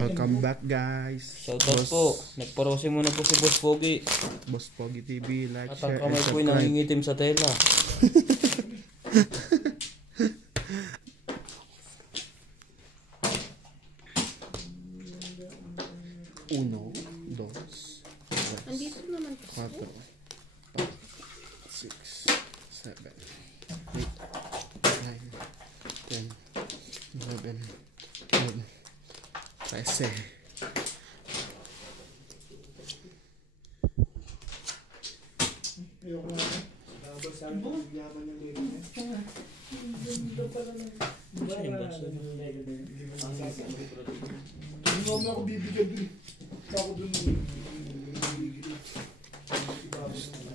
Welcome back guys. Shoutout po. Nagparose muna po si Boss Pogi. Boss Pogi TV, like, At share, ang and kamay po'y subscribe. nangingitim sa tela. Uno, dos, Andito naman po. 4, 5, 6, 7, 8, 9, 10, 11, 12, 13. Hindi mo ako bibigyan din. Ako dun.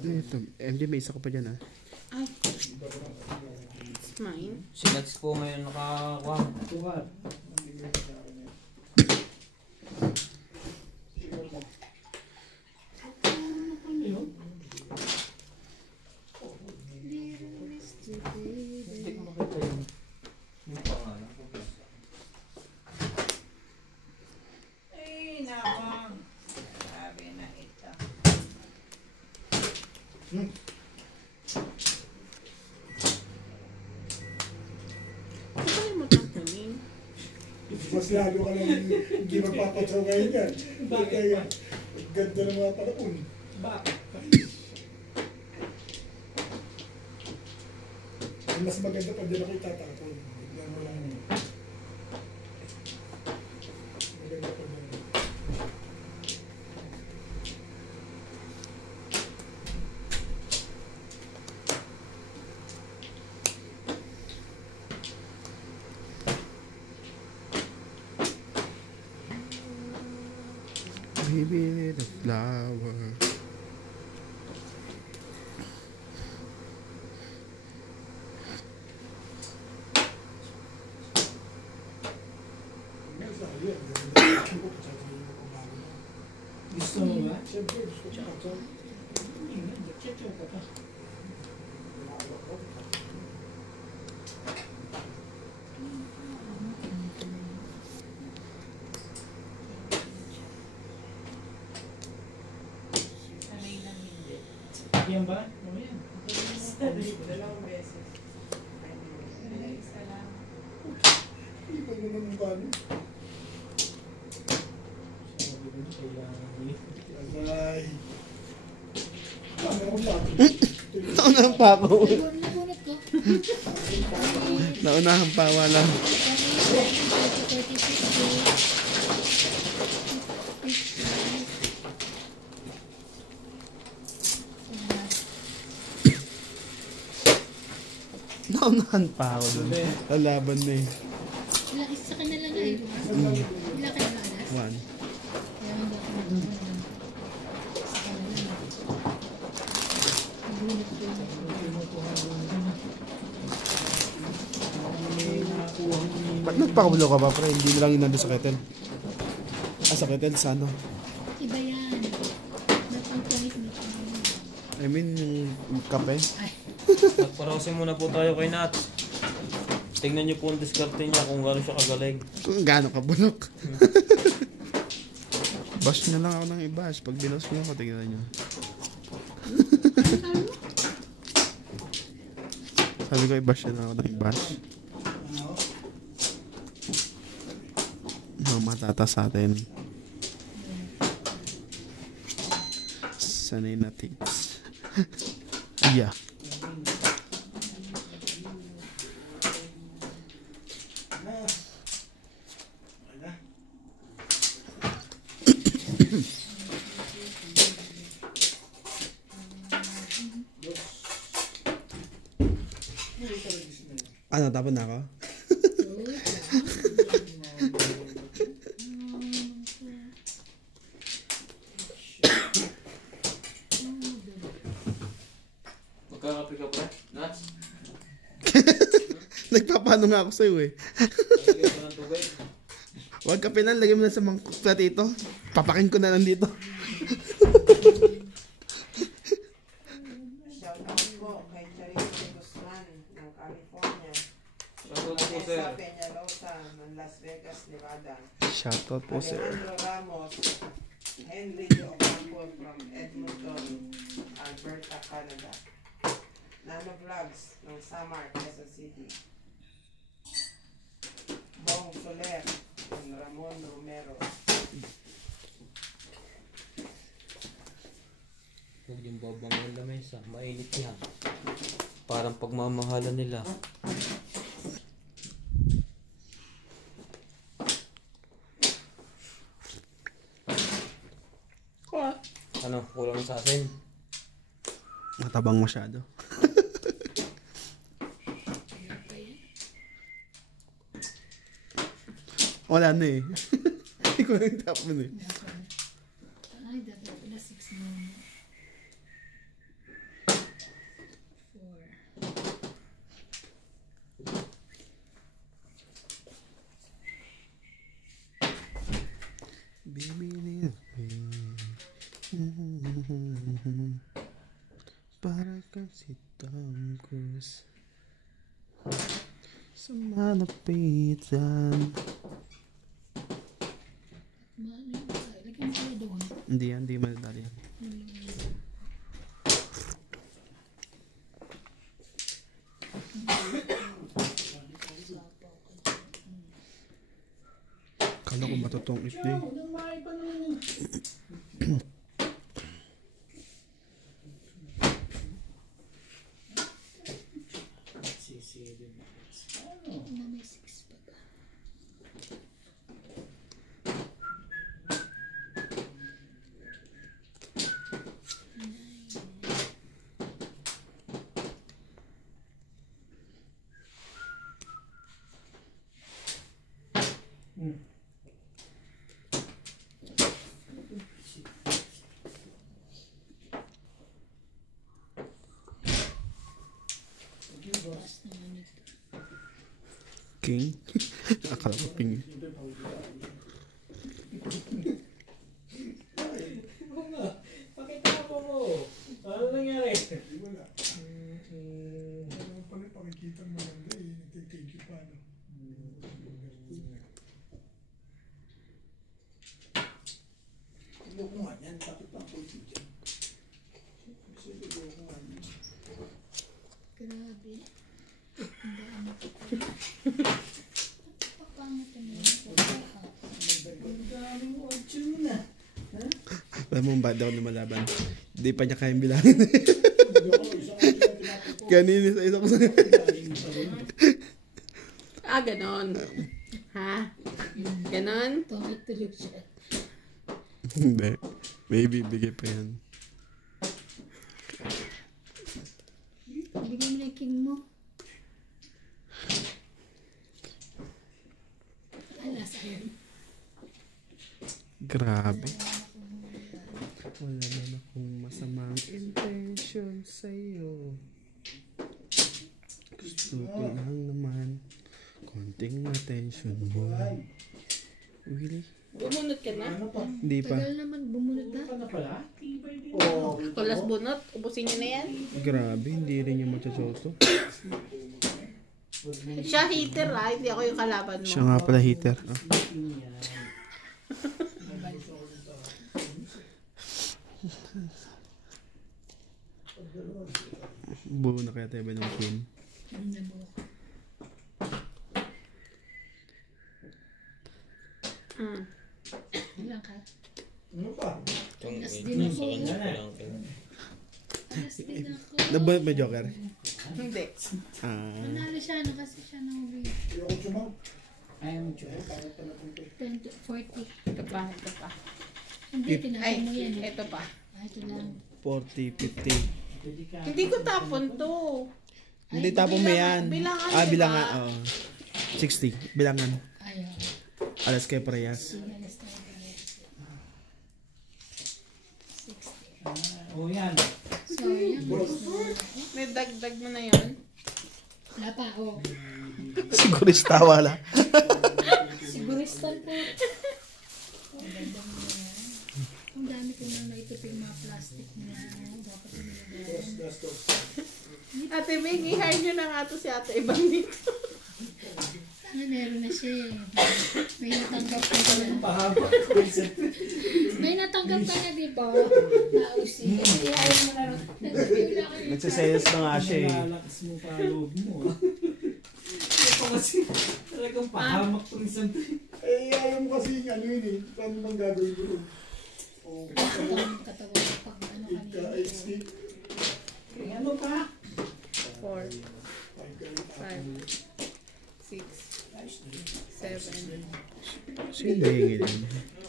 Ito, MJ, may isa ka pa dyan, ha? Ay. It's mine. Si Nats po ngayon nakakuha. Tuwad. Hindi ko makita yun. Yung pangalan ko. Ay, nako. Sabi na ito. Ano mo tanggalin? Mas lalo ka lang hindi magpapatsaw ngayon yan. Kaya ganda ng mga panahon. Bakit? Mas maganda pa din ako itatapon. Tignan mo lang. Maganda pa din. Baby, the flower. Gusto mo ba? Siyempre, gusto ko pa. Check ka pa. Sanay lang hindi. Yan ba? Ano yan? Dalawang beses. Ay, isa lang. Hindi pa naman ang gano'n. Bye. Ano ako lang? Naunahan pa ako. Nagunit ko. Naunahan pa, wala. Naunahan pa ako dun. Lalaban na eh. Ilang isa ka na lang ay. Ilang ka na alas? 1. Kaya hindi ka na. Isa ka na lang. Nagunit ko. Ba't nagpakabulo ka ba, pre? Hindi na lang yun nandun sa kettle. Ah, sa kettle, sa ano? Iba yan. Napangkulit mo. I mean, yung kape. Ay. Nagparose muna po tayo kay Nats. Tingnan niyo po ang diskarte niya kung gano'n siya kagaling. Kung gaano ka bulok. Bash na lang ako ng i-bash. Pag binos niyo ako, tingnan nyo. Sabi ko, i-bash na lang ako ng i-bash. Matata sa atin. Sanay na tips. Yeah. Ano, tapon na ako? Magkakape ka pre? Nats? Nagpapano nga ako sa'yo eh. Nalagyan ko ng tubig. Huwag kape na, lagyan mo na sa mangkok platito. Papakin ko na nandito. Shout out po kay Charity Guzman ng California. Shoutout po sir. Vanessa Peñalosa ng Las Vegas, Nevada. Shoutout po, sir. Alejandro Ramos, Henry De Ocampo from Edmonton, Alberta, Canada. Nano Vlogs ng Samar, Quezon City. Bong Soler and Ramon Romero. Huwag yung babang ng lamesa. Mainit yan. Parang pagmamahalan nila. Ano? Kulang sa asin? Matabang masyado. Wala na eh. Hindi ko na tapon eh. Ay, dapat pala 6 muna. 4. Bibili para kasi tangkus sa malapitan. Lagyan mo kayo doon. Hindi madadali yan. Kala ko matutong ito eh. Na may 6 pa ba? Taas naman ito. King? Akala ko ping. Pakita mo. Ano nangyari? Wala. Ano pala pakikita mo lang eh. Thank you pa, no? Loko nga yan. Bakit pa ang politik dyan? Kasi loko nga yan. Grabe. Ang dami ko pa. Papangat naman ito. Ang daming otso na. Alam mo ba daw na malaban? Hindi pa niya kayang bilangin. Kanina sa isa ko sa... Ah, ganon. Ha? Ganon? Tulog siya. Hindi. Maybe bigay pa yan. Bigyan mo na yung king mo. Alas, ayun. Grabe. Wala naman akong masamang intention sa'yo. Gusto ko lang naman konting attention mo. Really? Bumunot ka na? Hindi pa. Tagal naman bumunod na. Ano pala? Tulas bunot? Ubusin niyo na yan? Grabe, hindi rin yung machochoto. Siya heater hindi ako yung kalaban mo. Siya nga pala heater. Ah. Buo na kaya tayo ba ng queen? Ang nabuo. Ilan ka? Ano pa? Itong Alas wait din mo ako. sa kanya ko lang. Alas din ako. Nabunot may joker? Hindi. Ah. Manalo siya na kasi siya nang uwi. Ayoko sumaw. Ayaw mo, Joy. 10 to 40. Ito pa. Hindi, tinapon mo yan eh. Ito pa. Ito lang. 40, 50. Hindi ko tapon to. Hindi tapon mo yan. bilangan, Ah, diba? bilangan. Oh. 60. Bilangan. Ayaw. Alas kay parehas. Alas tayo kaya. 60. Oh, yan. So, yan. May dagdag mo na yun. Wala pa, oh. Sigurista wala. Siguristan po. Ang ganda mo na yan. Ang dami ko nang naitupin mga plastic na dapat mo nilagyan. Ate Bing, i-hire nyo na nga to si Ate Ibang dito. Meron na siya eh. May natanggap ka na. Pahaba. May natanggap ka na, di ba? Nausi. Kasi ayaw mo na rin. Nag-review na kayo. Nagsisayos na nga siya eh. Nalalakas mo pa loob mo. Ito kasi talagang pahamak to isang Eh, ayaw mo kasi yung ano yun eh. Paano bang gagawin ko rin? Oh, Ang katawan ko pag ano ika, kanina. XD. ano pa? 4, 5, 6, 7, Sino nahingi na yun?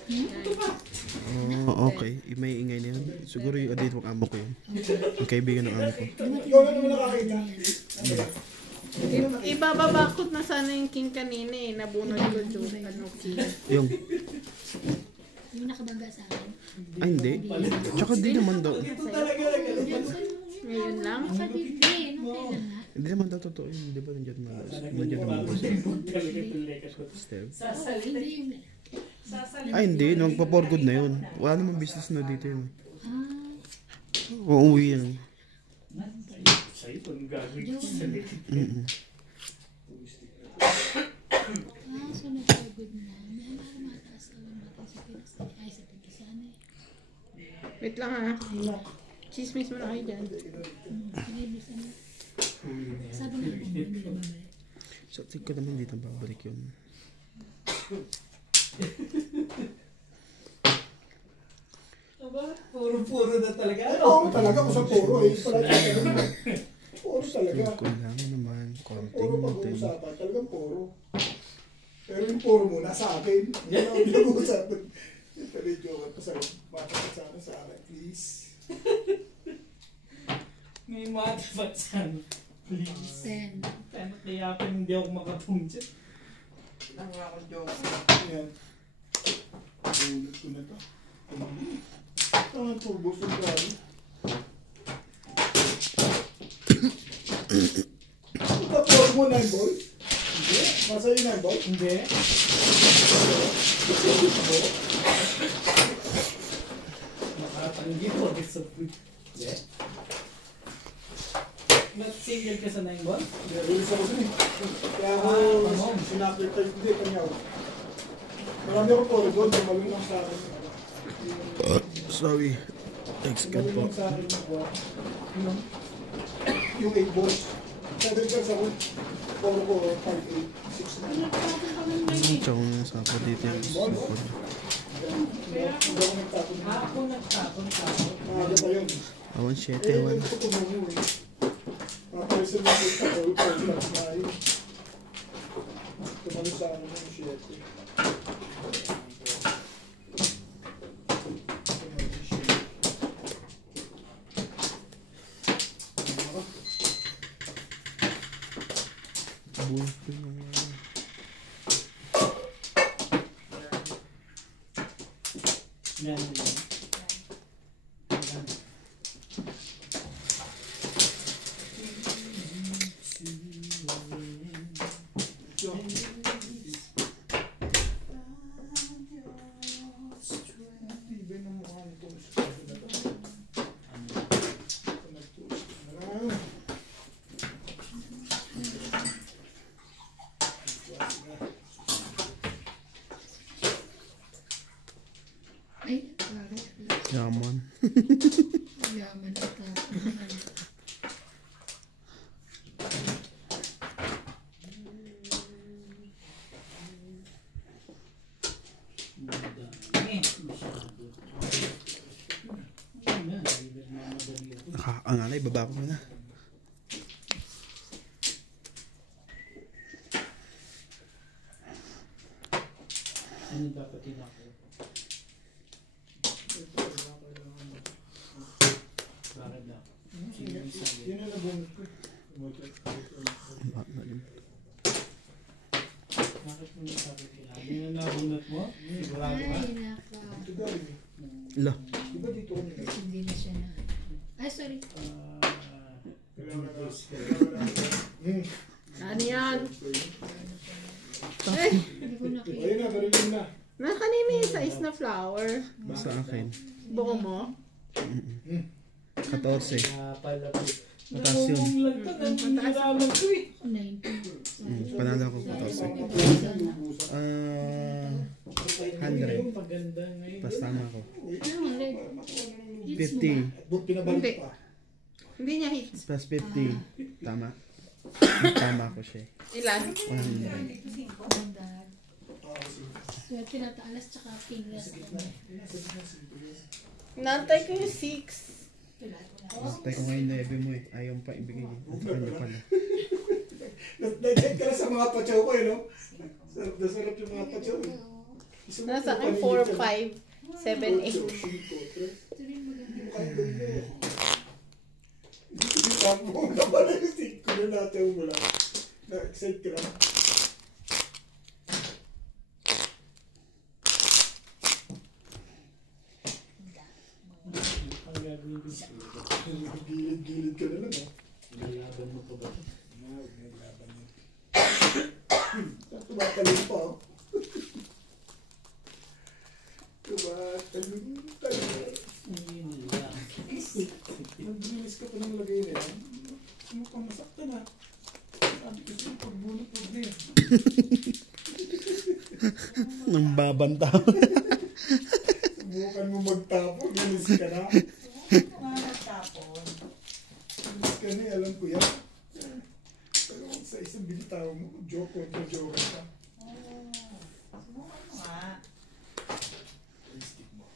9. Oh, okay. May ingay na yun. Siguro yung dito ang amo ko yun. Yung kaibigan ng amo ko. Ikaw na naman nakakita. Ibababakot na sana yung king kanina eh. Nabunod ko yung ano king. Yung, Yung nakabangga sa akin. ay hindi. Tsaka di naman daw. Ito talaga nagkalabas. Ngayon lang. Sabi, hindi, nung kailan nga. Hindi naman daw totoo yun. Di ba nandiyan malas? Nandiyan malas. Step. Oo, hindi yun. Ay hindi. Nagpa-for good na yun. Wala namang business na dito yun. Ah, Uuwi yan. Sa'yo, anong gagawin ko yun. sa likod? So nagpagod na. May mataas ka lang mataas sa Pinas. Ay, sa Pinas. Ano eh. Wait lang ha. Chismis mo na kayo dyan. Pinibisan mo. Sabi na ako, hindi na babalik. So, tingin ko naman dito babalik yun. Aba, puro-puro na talaga. Oo, talaga kung sa puro eh. Puro talaga. Tingin ko lang naman. Puro Konting natin. pag-uusapan, talagang puro. Pero yung puro mo, nasa akin. Hindi na ako pinag-uusapan. Pero yung joke ko sa'yo, bakit sa akin, please. May matapat sana. Please. 10. Kaya kaya ako hindi ako makatong dyan. Lang nga akong joke. Ayan. Ulit ko na to. Ang turbo sa grabe. Ito puro mo 9 ball? Hindi. Masa yung 9 ball? Hindi. Nakatanggi ko. Hindi. Nag-single ka sa 9 ball? Release ako dun eh. Kaya ako sinakritay hindi, kanyaw. Marami ako puro doon, tumalong lang sa akin. Sorry. Thanks God Tumalong po. lang sa akin yung 8 balls. 7 cards ako. 4 ko, 5, 8, 6 na. Tsaka nga sa ako dito yung sukod. Hindi ako nagtapon. Ako nagtapon. Maaga pa yun. Awan 7, Eh, awan. ito tumumo eh. Mga person na kita ko, ito lang na yun. Tumalo sa akin yung 7. Buhay ko yung... Yan. Tibay ng mukha nito. Ay, bakit? Yaman. Yaman na tapos. Nakakangalay, baba ko muna. Ano dapat yun ako? Bakit na? Yun ang nabunod ko. Bakit mo nasabi kailangan? Yun ang nabunot mo? Sigurado ka? Ay, naka. Ito galing eh. La. Diba dito ko nila? Hindi na siya na. Ay, sorry. Ano yan? Hindi ko nakita. Ayun na, barilin na. Na kanina yung size na flower. Sa akin. Buko mo. 14. Kaya pala po. Mataas yun. Namumong lang to, nanginiraman ko eh. 90. Panalo ako 14. 100. Maganda ngayon. Pas tama ako. Ano, red? 50. Doon pinabalik pa. Hindi niya hits. Plus 50. Tama. Tama ako siya. Ilan? 100. So, tinataalas tsaka fingers. Nantay ko yung 6. Basta ko ngayon na mo eh. Ayaw pa ibigay. At kanya pala. Nag-check ka na sa mga pachaw ko eh, no? Nasarap yung mga pachaw eh. Nasa akin 4, 5, 7, 8. Tapo na pala yung stick ko na natin mo lang. Na-excite ka lang. Ang gagawin ko siya. Gilid-gilid ka na lang, oh. Nilalaban mo pa ba? Naglaban yun. Tumatalon pa, oh. Tumatalon talaga. Yun lang. Nagbilis ka pa ng lagay na yan. Mukhang masakta na. Sabi ko sa'yo, pagbunot mo din. Nang babanta. Subukan mo magtapon, bilis ka na. Tapon. Bilis ka na, alam ko yan. Pero sa isang bilitaw mo, joke kontra joke ka. Subukan mo nga. Stick mo.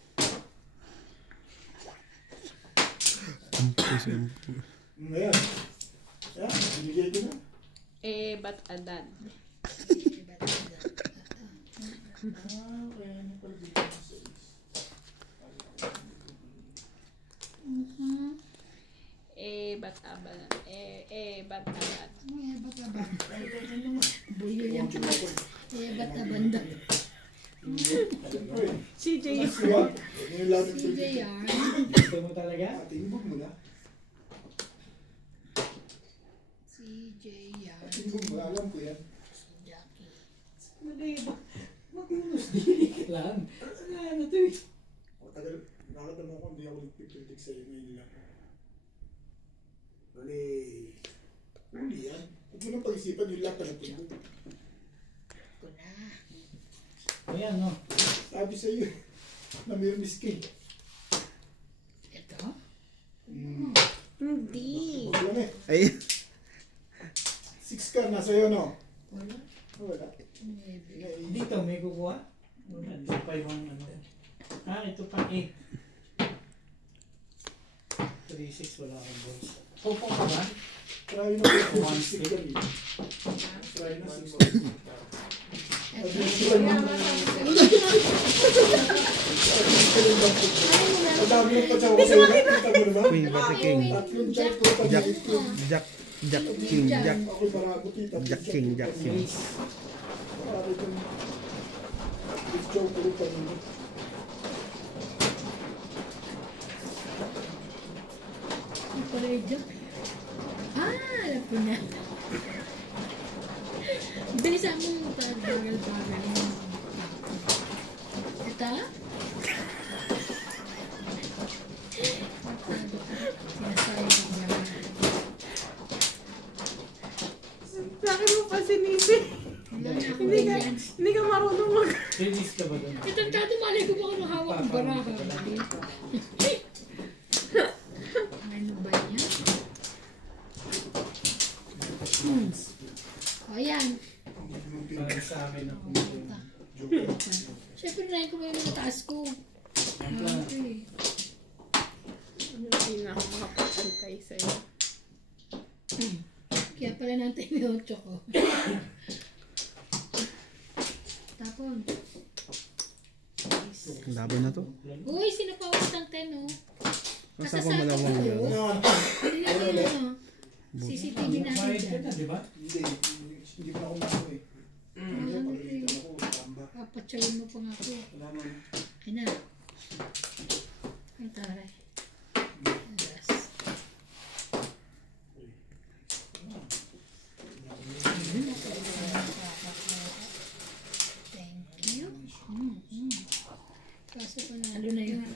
Ayan. Ayan, binigay ko na. Ba't adad? Kaya ano pala dito sa is. Ba't abad? Ba't adad? Bata-banda. Buyo yan. Bata-banda. Alam ko eh. CJ. Siya, yung lahat ng CJR. Gusto mo talaga? Tingibog mo na. CJR. Tingibog mo, alam ko yan. Jackie. Hindi ba? Magunos dili ka lang. Ano to eh? O, tagal, nakakataman ko, hindi ako nagpiprintik sa'yo ngayon lang. Bali, huli yan. Huwag mo nang pag-isipan yung lahat na nagpindog. Ko na. Ayan no. Sabi sa'yo, namirmis ka eh. Ito? Hindi. Huwag lang eh. Ay. 6 ka na sa'yo, no? Wala. Wala. Maybe. Dito may kukuha? Wala. Ito pa yung ano. Ito pa 8. 3-6 wala akong balls. Opo ka ba? Try na po 6 ka rin. Try na 6. Ang dami ng patsaw ko sa'yo. Kita mo na ba? Queen, pati king. Tatlong jack ko pa Jack. dito. Jack king. Jack. Ako'y marami kita. Jack king. Jack king. Marami itong picture ko rin pa nito. Ano pala yung Jack? Alam ko na. Bilisan mo bagal-bagal. Ito? Sinasabi niya. Laki mo pa sinisi. Wala na ako Hindi ka, ganyan. hindi ka marunong mag... Release ka ba doon? Ito ang dati malay ko baka mahawak ang baraha. Ano ba yan? O yan. Para sa akin ako. Siyempre na ko may mga taas ko. Okay. Hindi na ako makapagantay sa'yo. Kaya pala natin yung 8 ko. Tapon. Laban na to. Uy, sino pa ulit ang 10 oh? Basta ko malawang yun. Hindi natin ano. CCTV natin Bayad ka dyan. na, di ba? Hindi pa ako nako eh. Hindi pa pagalitan ako. Tamba. Papatsawin mo pa nga ako. Wala naman. Ay na. Ay taray. Yes. Thank you. Kaso panalo na yun.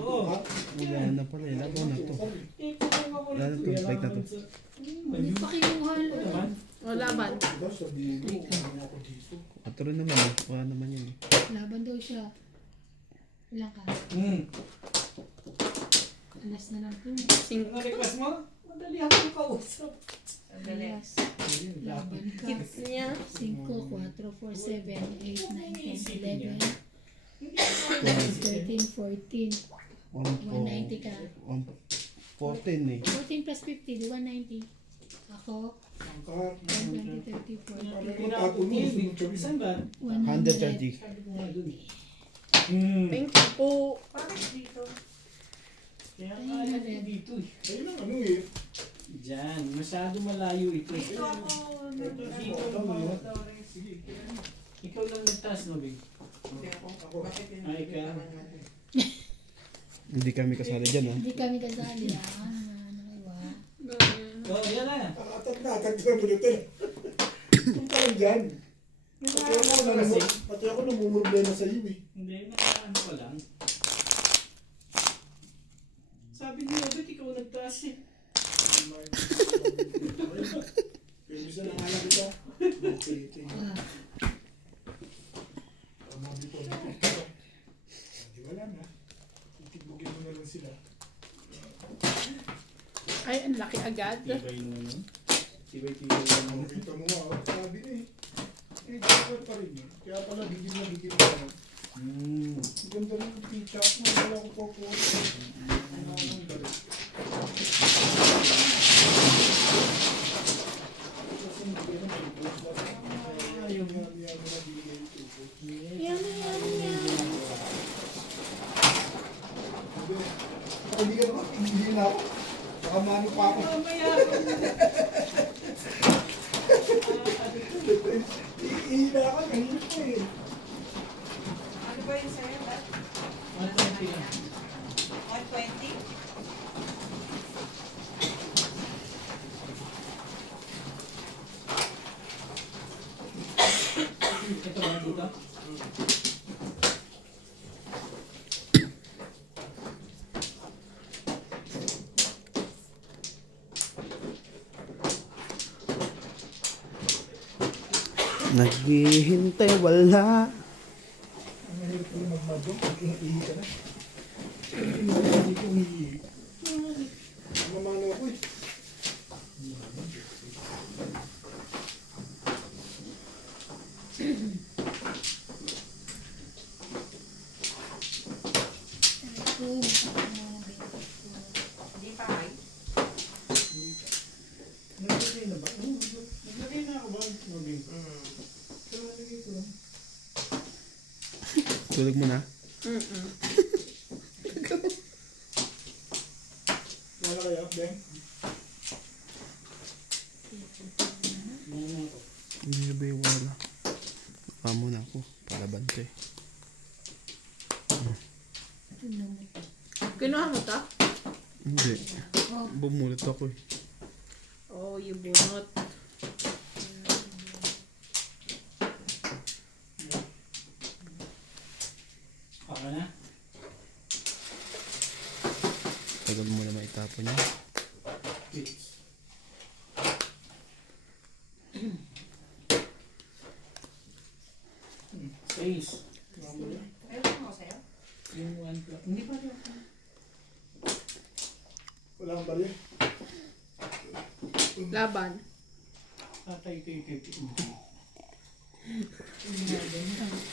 Oo. Wala na pala eh. Labaw na to. Wala na to. Bike na to. Hindi pa kinuha. O, laban. Diba, sabihin mo, ano ako dito. Ato rin naman eh. Wala naman yun eh. Laban daw siya. Ilang ka? Alas na lang po. Ano request mo? Madali akong kausap. Alas. Laban ka. Kids niya. 5, 4, 4, 7, 8, 9, 10, 11, 12, 13, 14. 190 ka. 14 eh. 14 plus 50, di 190. Ako, Ang kahit 120, 30, 40, tapon mo, sunod kami. Saan ba? 130. Sabi ko nga dun. Thank you po. Bakit dito? Kaya kaya ko dito eh. Ayun ang ano eh. Diyan, masyado malayo ito. Dito ako. Dito lumawat. Ikaw lang nagtaas no, Big? Hindi ako. Bakit hindi? Ay, ka. Hindi kami kasali dyan ah. Hindi kami kasali Oh, yan na. Atat na mo dito. Kung parang dyan. Pati ako namumurblema sa iyo eh. Hindi, nakaano ko lang. Sabi niyo, ba't ikaw nagtaas eh? Pero isa na nga lang kita. Okay. Mabito. Di wala na. Titigbugin mo na lang sila. Ay, ang laki agad. Tibay mo yun. Tibay-tibay mo. Kita mo nga, sabi na eh. Eh, dapat pa rin eh. Kaya pala bigil na ka. Ang ganda ng t-shirt mo, wala ko po po. Ang galit. Kasi hindi na may ayaw nga niya mo na bigay ito po. Hindi ka naman, hindi na ako. Baka mano pa ako. Ihina ka, kanina ko eh. Ano ba yun sa'yo? 120 lang. 120? Ito ba dito? Naghihintay wala. Ang mahirap ko magmadong pag ihi ka na. Hindi ko ihi. Mamano ako eh. Hindi pa ay. Naglagay na ba? Naglagay na ako ba? Naging. Pero nalagay ko lang. Tulog mo na. Wala kaya, Ben? Hindi ba yung wala? Baka muna ako. Palaban to eh. Kinuha mo to? Hindi. Bumulit ako eh. Oh, yung bunot. Baka na? Tagal mo na maitapon niya. Space. Meron mo sa'yo? Yung 1 plus. Hindi pa rin ako. Wala kang barya? Laban. Tatay kay.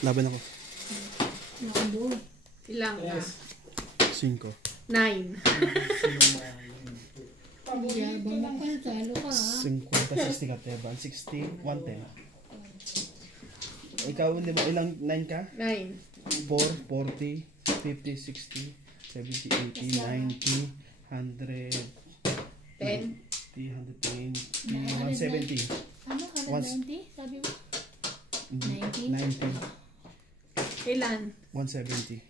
Laban ako. Ilang ka? 5. 9. Yabang mo pa, talo ka ha. 50, 60 ka, Teban. 60, 110. Ikaw, hindi mo ilang 9 ka? 9. 4, 40, 50, 60, 70, 80, 90, 100, 10. 110, 170. Ano ka, Once. 90? Sabi mo? 90, 90? Kailan? 170.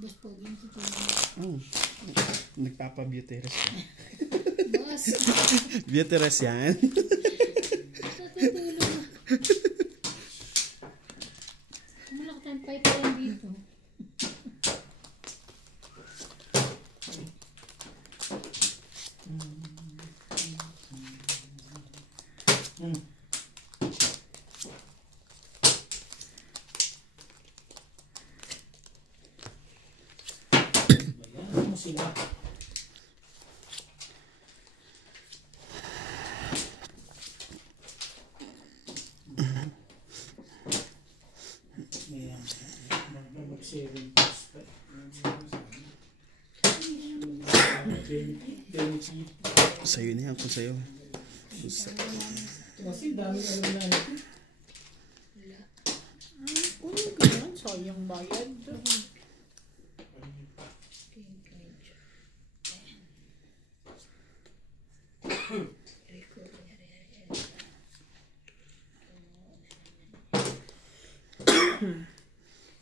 Boss Pogi yung tutulong. Oh. Nagpapa-beauty rest yan. Boss, Beauty rest yan. natutulong na. Malaki tayong pipeline dito. Ano mo sila? Ayan. Mag-7 plus pa. Benefit. Sa'yo na yan, kung sa'yo. Kasi dami ka rin na ito. Ano ganyan? Sayang bayad.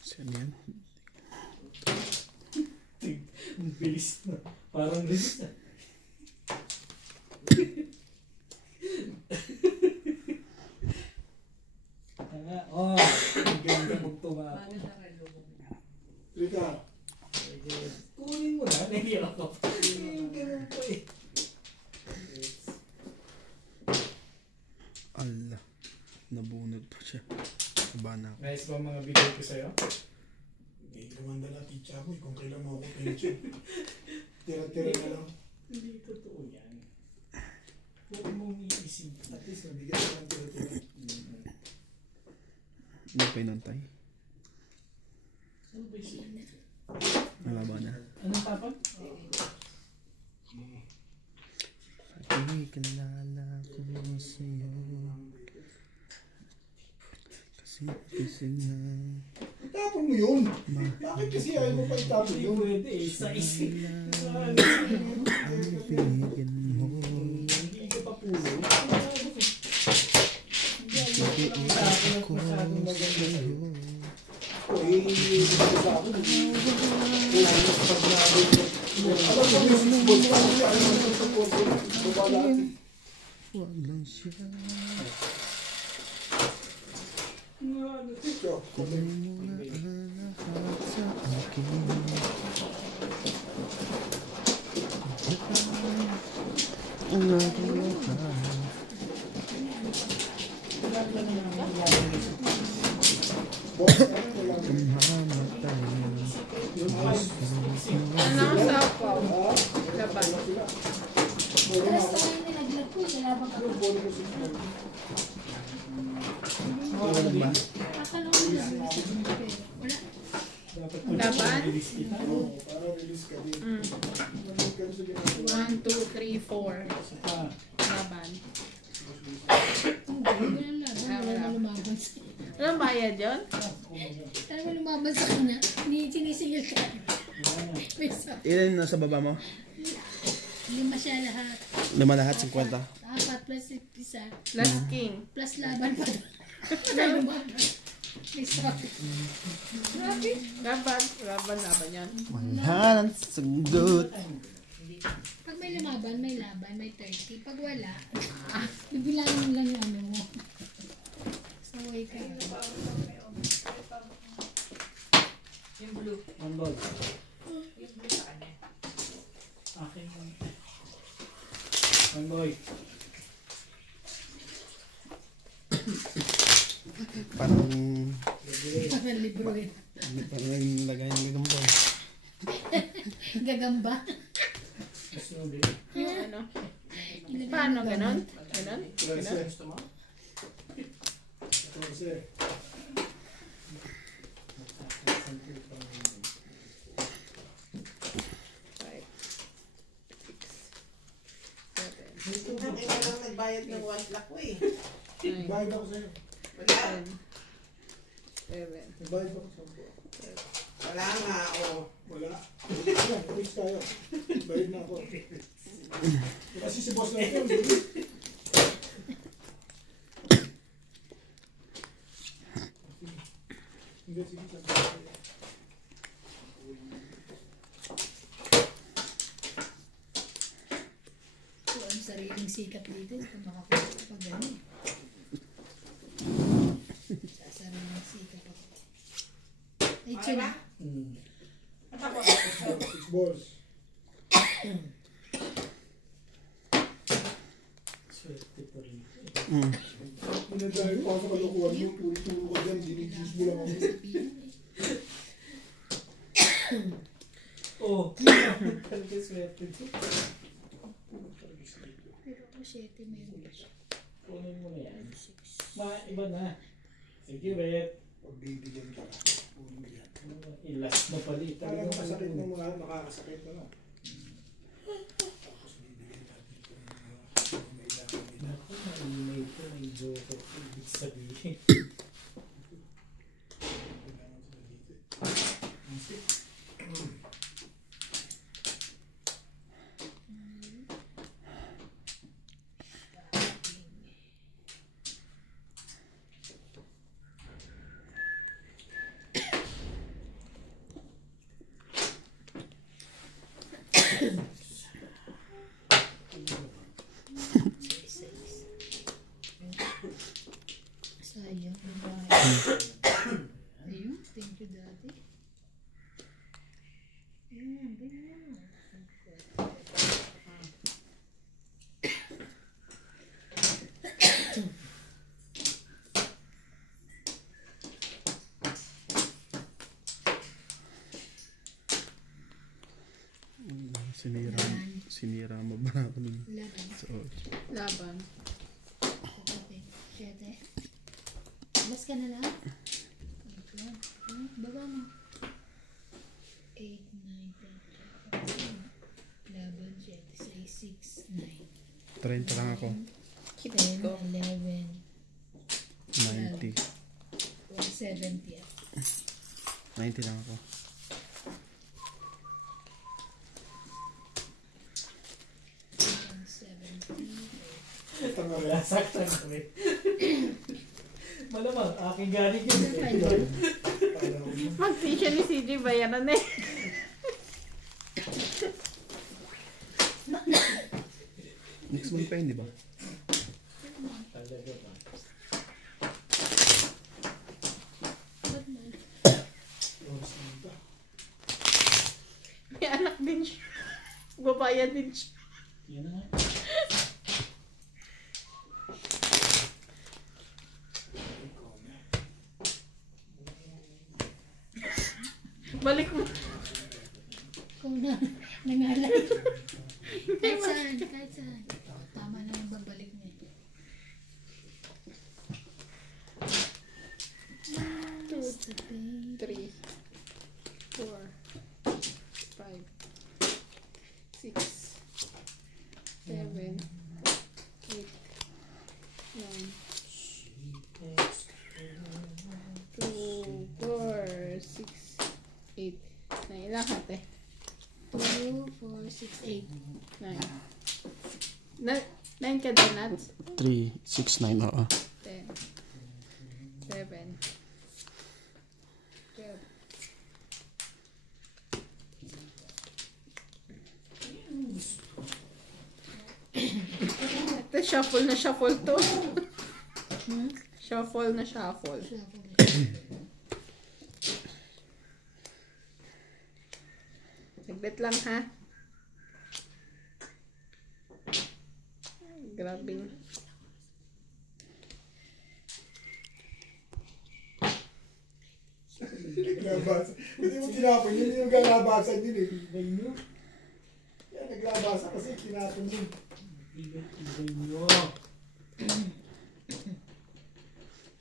Saan yan? Ang bilis na. Parang bilis na. Oh, ang ganda mong tumapo. Rika, Kunin mo na, nahiya ako. Ganun po eh. Allah. Nabunod pa siya. Aba na ako. Nice ba mga bigay ko sa'yo? hindi naman dala teacher ko kung kailan mo ako pension. Tira-tira na lang. Hindi totoo yan. Huwag mong iisip. At least nabigyan ka ng tira-tira. Hindi pa inantay. Ano ba yung Wala ba na? anong tapan? Kilala ko sa'yo. Kasi nga. Tapon mo yun. Bakit kasi ayaw mo pa itapon Hindi yun? pwede eh. Sa isip. Ang bigyan mo. Hindi ka pa pulo. Nakiusap ko sa'yo. Eh, sa akin. Pag nabi ko. Alam ko may 6 balls pa siya. Ano naman sa poso? Baba lahat. Huwag lang siya. Teacher, Kunin mo na ang lahat sa akin. Ang aking lahat. boss, ano wala mo? Mamatay. Ano ang sapaw? Laban. Alas tayo nilaglag ko, sa labang ako. Akala ko nilaglag ko. Wala. Laban? Para release ka din. Manig ka rin sa ginagawa. 1, 2, 3, 4. Laban. Walang laban, wala na lumaban sa Anong bayad yun? Alam mo lumaban sa kana, hindi sinisigil ka. May isa. Ilan yung nasa baba mo? 5 siya lahat. 5 lahat, 50. 4 plus isa. Last king. Plus laban pa. Wala lumaban. May sabi. Grabe. Laban yan. Wala ng sagot. Pag may lumaban, may laban, may 30. Pag wala, bibilangin mo lang yung ano mo. Saway ka. Ang ball. Akin yung... Ang boy. Parang... Parang libro yun. Parang lagay ng gagambo. Gagamba. Mas nubi. Yung ano? Paano? Ganon? Ganon? Gusto mo? Kasi, Ang ina lang nagbayad ng 1 lakh ko eh. bayad ako sa'yo. Wala. 7. Bayad ako sa'yo. Wala nga, oh. Wala. Yan, release tayo. Bayad na ako. Kasi si boss na ito. Hindi, sige. sikat dito. Hindi ka makakuha pag gano'n. Sasara ng sikat ako. Ay, tuna. Six balls. Swerte pa rin. Pinadahil pa ako sa kalukuhan mo. Turo-turo ka dyan. Dinijis mo lang ako. Oh, talaga swerte ito. Pero ako 7 meron pa siya. Kunin mo na yan. Iba na. Sige, Bet. Pagbibigyan ka. Puro yan. Ilas na pala. Talagang masakit ng mga nakakasakit na. Tapos bibigyan natin ito ng mga mailangan nila. Naku, maingay ito. May joke. Ibig sabihin. Kailangan sila dito. Sayang. Ayun, thank you, Daddy. Ayun, ganyan. Sinira mo ba ako nun? Laban. So, Laban. 7. Mas ka na lang. Baba mo. 8, 9, 10, 11. Laban, 7, 6, 9. 30 lang ako. 10, 11, 90. 170. 90 lang ako. 170. Wala, saktan kami. Malamang, aking galing yun. Mag-tisya ni CJ bayaran eh. Next month pa yun, di ba? Talaga ba? May anak din siya. Babayan din siya. Yan na nga. Balik mo. Ikaw na, nangalan. Kahit saan, kahit saan. Tama na yung babalik niya. 2, 3, 4, 5, 6, 7, 8, 9, 2, 4, 6, 8, 9. Ilang hati? 2, 4, 6, 8. 9. 9 ka din, Nats? 3, 6, 9, oo. 10, 11, 12. Ito, shuffle na shuffle to. Shuffle na shuffle. Saglit lang, ha? Grabing. Naglabasa. Kasi mo tinapon yun, yung naglabasan yun eh. Yan, naglabasa kasi tinapon yun. Ibig nyo.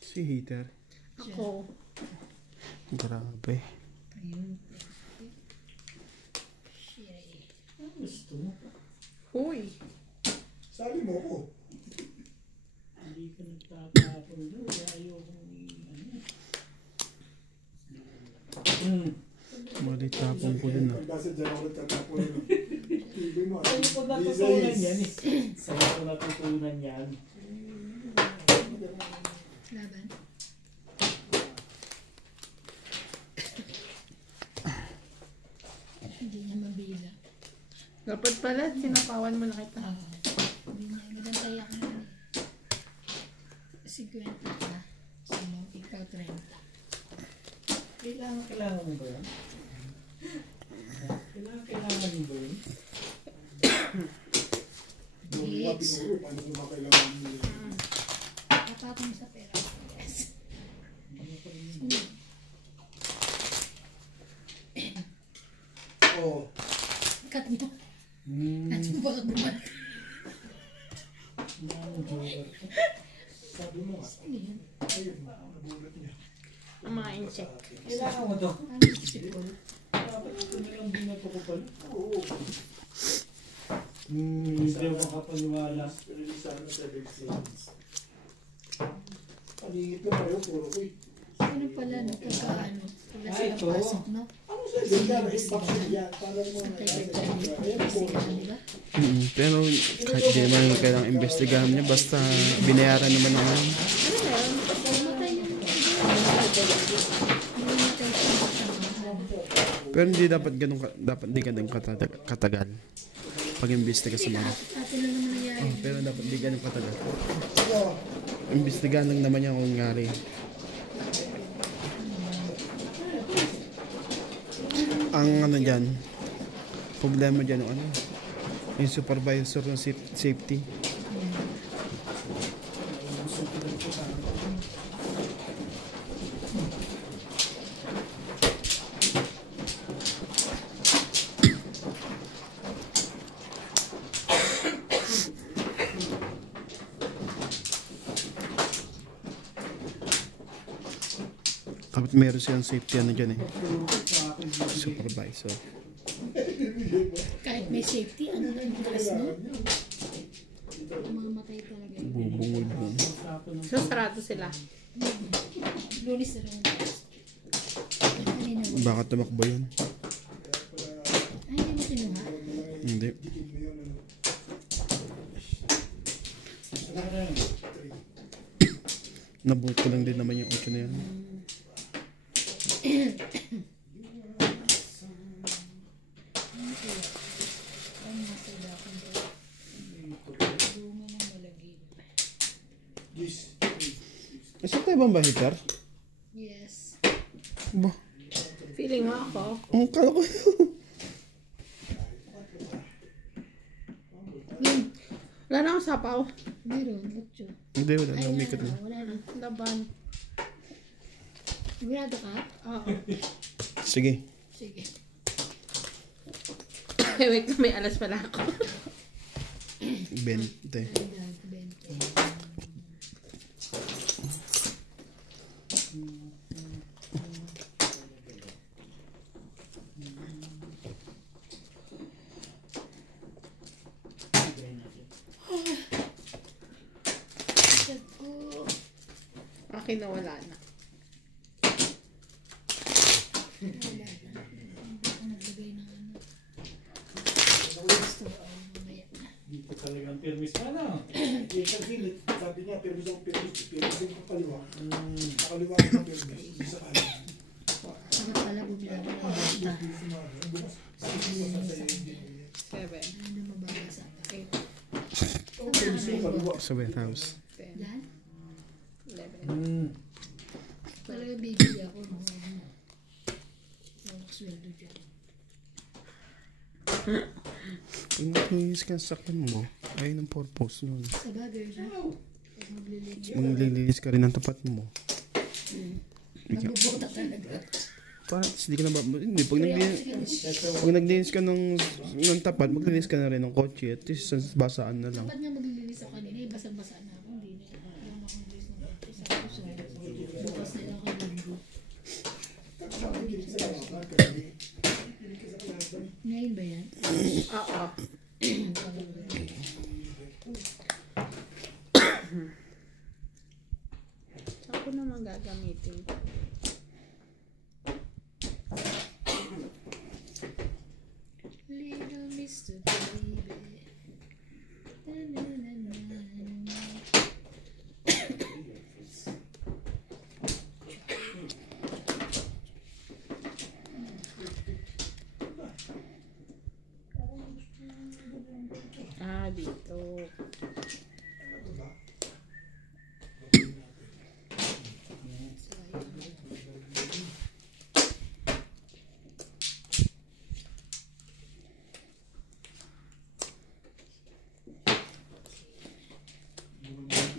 Si Heater. Ako. Grabe. Ayun. Ano gusto mo? Huy. Sali mo ko. Hindi ka nagtatapon doon. Kaya ayokong Malitapon ko din ah. Pag nasa dyan ako nagtatapon yun. Tibi mo. Sa'yo ko natutunan yan eh. Sa'yo ko natutunan yan. Laban. Hindi niya mabila. Dapat pala, sinapawan mo na kita. Hindi niya maganda 50 ka. Sino? Ikaw 30. Kailangan mo ba yan? Kailangan mo ba yun? Yung mga pinuro, paano kung makailangan mo yun? Tapat mo sa pera. Yes. Oo. Cut mo. Cut mo baka gumat. Sabi mo nga. Ano yun? Ayun, nagulat niya. Ang mga insect. Kailangan mo to. Ano yung sipol? Dapat ito na lang binato ko pala. Oo. Hindi ako makapaniwala. Release sana sa vaccines. Paningit na kayo, puro ko eh. Ano pala no? Pagka ano? Pagka Ah, sila ito. pasok, no? Ano sa ganyan? Eh, vaccine yan. Parang mga ayan, puro. Pero kahit di naman kailangang investigahan niya, basta binayaran naman ng ano. Namatay yung Pero hindi dapat ganun dapat di ganun katagal pag imbestiga sa mga. atin lang naman nangyari. Oh, pero dapat di ganun katagal. Imbestigahan lang naman niya kung nangyari. Ang ano diyan, problema diyan ano, yung supervisor ng safety. Dapat meron siyang safety ano dyan eh. Supervisor. Kahit may safety, ano na yung gas, no? Mamatay talaga yun. Bubungol bung. So, sarado sila. Lunis na rin. Kanina mo. Baka tumakbo yun. Ay, hindi mo kinuha. Hindi. Nabuto lang din naman yung 8 na yan. Ang nasa dakon ko. Bunga ng malagim. Yes. Asa tayo bang bahitar? Yes. Ba? Feeling mo ako. Ang kala ko. Yun. Wala na akong sapaw. Meron. Ocho. Hindi, wala Ay, na. wala Umikot na. na. Wala na. Laban. Sigurado ka? Oo. Sige. Sige. Wait, may alas pala ako. 20. Ayan, 20. Sad ko. Akin na wala na. Wala na. Hindi ako naglagay ng ano. Gusto ko mamaya na. Dito talagang permis pa na. Yung sa gilid, sabi niya, permis ako permis yung kaliwa. Nakaliwa ko ng permis. Isa ka lang. Saka pala bumila ko ng bata. Seven. Ano mababasa pa? Eight. Permis yung kaliwa. Sa warehouse. 10. Yan? 11. Talaga bibili ako ng ano. Yung sweldo dyan. Kung maglinis ka sa sakyan mo, ayun ang purpose nun. Sa bagay siya. Pag maglilinis. Maglilinis ka rin ng tapat mo. Magbubuta talaga. Para hindi ka na ba, hindi, pag naglinis ka ng tapat, maglinis ka na rin ng kotse, at least basaan na lang. Dapat nga maglilinis ako kanina. Eh, basang-basa na ako. Hindi na. Ayaw na akong linis ng konti. Sabi ko sa bukas na lang ako linggo. Ngayon ba yan? Oo. Ako naman gagamitin. Little Mr. Baby. Na, na, na, na, na. Ah, dito.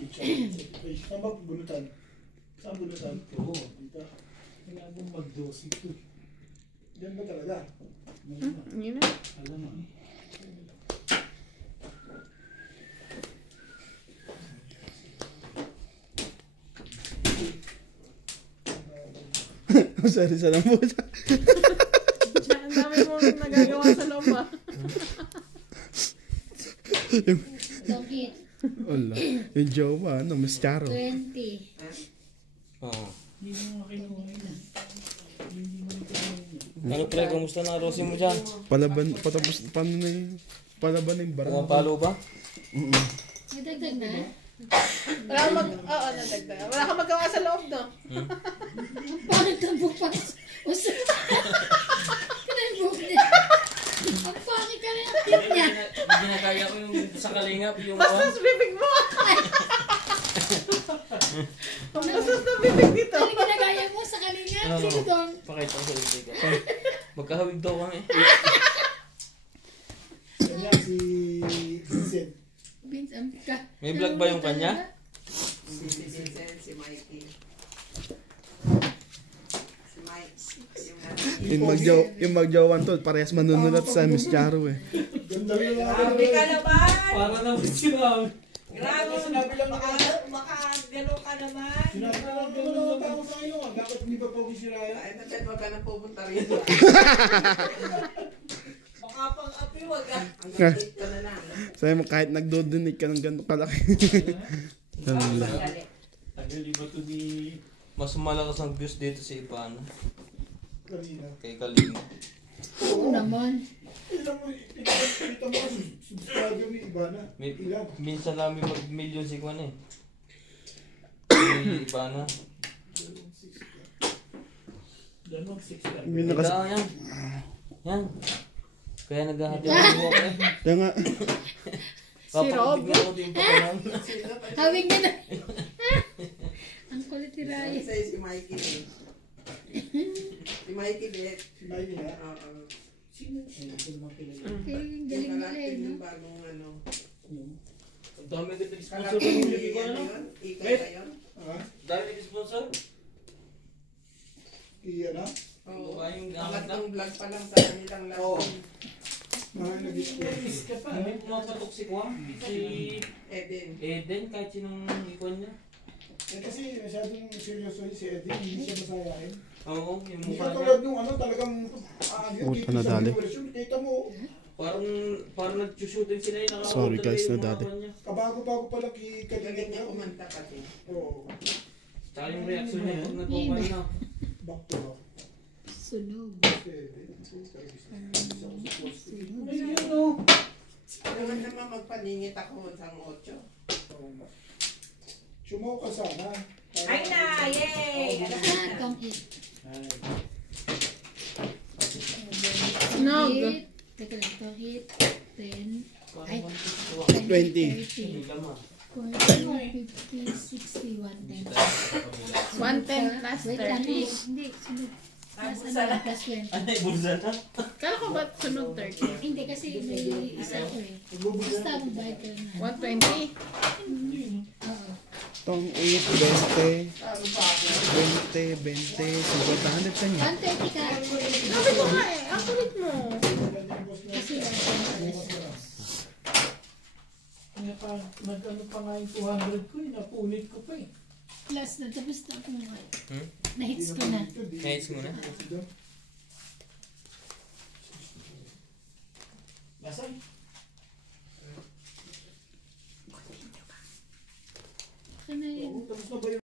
teacher. Saan ba bunutan? Saan bunutan? Oo. Dito. Kailangan mong mag-dose ito. Diyan ba talaga? Yun na. Alam mo. Sorry sa lambutan. Ang dami mo nagagawa sa loob ah. Don't eat. Wala. Yung jowa, ano, Miss Charo. 20. Oo. Hindi mo makinuha yun. Hindi mo makinuha. Ano pre, kumusta na Rosie mo dyan? Palaban, patapos, paano na yung, palaban na yung barang. Pumapalo ba? May dagdag na? Wala kang oo, nadagdag. Wala kang magawa sa loob, no? Parang tambok pa. Uso. Kanambok niya. Ang pangit ka na yung tip niya. Hindi na kaya ko yung sa kalingap, yung Bastos bibig mo! Ang bastos na bibig dito. Ano ginagaya mo sa kanina? Sino doon? Pakita ko sa ibig. Magkahawig daw kami. Kanya si Vincent. Vince, ka. May vlog ba yung kanya? Si Vincent, si Mikey. Si Mike. Yung magjowan to, parehas manunulat sa Miss Charo eh. Ganda rin lang ako. Grabe ka naman! Para naman si Ma'am. Grabe, Sinabi lang ako. makagano ka naman. Sinabi lang ako tao sa inyo. Dapat hindi ba po si Raya? Ay, natin wag ka na pupunta rin. Baka pang api, wag ka. Hanggang 8 ka na lang. Sabi mo, kahit nagdodonate ka ng ganito kalaki. Wala. Tagal iba to ni... Mas malakas ang views dito sa Ipano. Kanina. Kay Kalinga. Oo naman. Kita mo subscriber ni Ibana. Ilan? Minsan namin mag-million si Kwan eh. Si Ipano. Dalawang 6 ka. Hindi na kasi. Ikaw yan. Yan. Kaya naghahati ang buwak eh. Kaya nga, Si Rob. Papakutig na ako din pa kanan. Hawig na na. Ang kulit ni Raya. Sa'yo si Mikey eh. Si Mikey din. Sinabi niya. Oo. Sino? Hindi ko naman kilala. Pero yung Yung galing nila eh, kalaktin no? yung bagong ano. Ang dami din nag-sponsor Kalaktin ng yung hindi ko ano ano. yun? Ikay ba yun? Ha? Dami nag-sponsor. Iyan na? Oo. Mukha yung Pangatlong vlog pa lang sa kanilang Oo. lahat. Miss ka pa. May pumapatok si Kwan. Si Eden. Eden, kahit sinong ikon niya. Eh kasi masyadong seryoso si Eddie. Hindi siya masayahin. Oo, yung Hindi mukha ka niya. tulad nung ano talagang Puta na dali. Kita mo. Parang nag-shooting sila yung nakakautan Sorry, guys, yung na mga dati. kwan niya. Kabago-bago pa lang Galing kagaling niya kumanta pati. Oo. Tsaka yung reaction niya pag nagkukuha na. Back to back. Sunog. Si Eddie. Ay, yun o. Naman naman magpaningit ako sa 8. Sumaw ka sana. Ay na! Yay! Alam mo Ah, na. don't eat. Nog. Eat. Teka lang, don't eat. 10. Ay, 20. 30. 40, 50, 60, 110. 110 plus Wait lang, 30. hindi. Sunod. Plus Bulsa ano, na. plus 20. Ano yung bulsa na? Kala ko ba sunod 30? Hindi kasi may isa ko eh. Basta magbayad ka na. 120? Oo. Tong 8, 20, 20, 50, 50, 100 sa niya. 130 ka. Sabi ko nga eh, ang kulit mo. Kasi 110 Kaya pa, nag-ano pa nga yung 200 ko eh. Napunit ko pa eh. plus na. Tapos na ako nga. Hmm? Na-hits ko na. Nice mo na. Nasaan? Ano yun? Tapos na ba yung